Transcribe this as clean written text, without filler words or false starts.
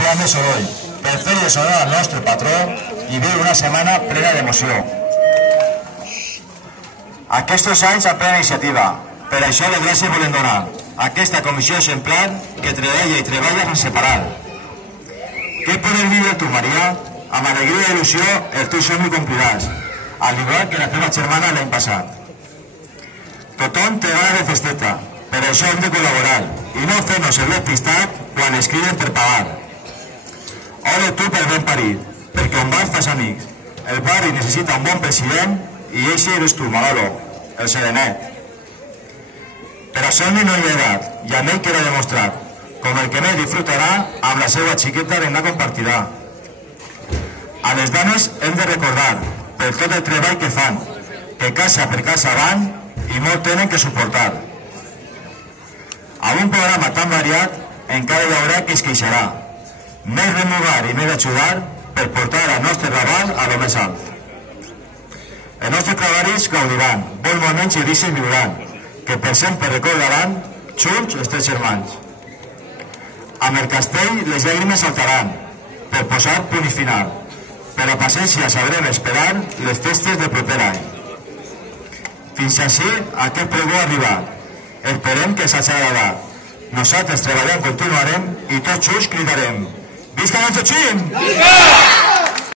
de soroll, per fer deshonor al nostre patró i viure una setmana plena d'emoció. Aquests anys a plena iniciativa, per això les gràcies volem donar a aquesta comissió exemplar que treballa i treballa sense parar. Què poder viure tu, Maria? Amb alegria i il·lusió el teu somni compliràs, al igual que la teva germana l'any passat. Tothom té gana de festeta, per això hem de col·laborar i no fer-nos el despistat quan escriuen per pagar. Ole tu per ben parit, perquè on vas fas amics. El barri necessita un bon president i eixe eres tu, Manolo, el serenet. Per a somni no hi ha edat, i a ell queda demostrat, com el que més disfrutarà amb la seva xiqueta berenar compartirà. A les dones hem de recordar, per tot el treball que fan, que casa per casa van i molt tenen que suportar. Amb un programa tan variat, encara hi haurà qui es queixarà. Més remugar i més ajudar per portar el nostre Raval a lo més alt. Els nostres treballs gaudiran, bons moments i dices viuran, que per sempre recordaran junts els tres germans. Amb el castell les llàgrimes saltaran, per posar punt i final. Per la paciència sabrem esperar les festes del proper any. Fins així aquest pregó ha arribat. Esperem que s'hagi agradat. Nosaltres treballant continuarem i tots junts cridarem. Visca Nacho Chim! Visca!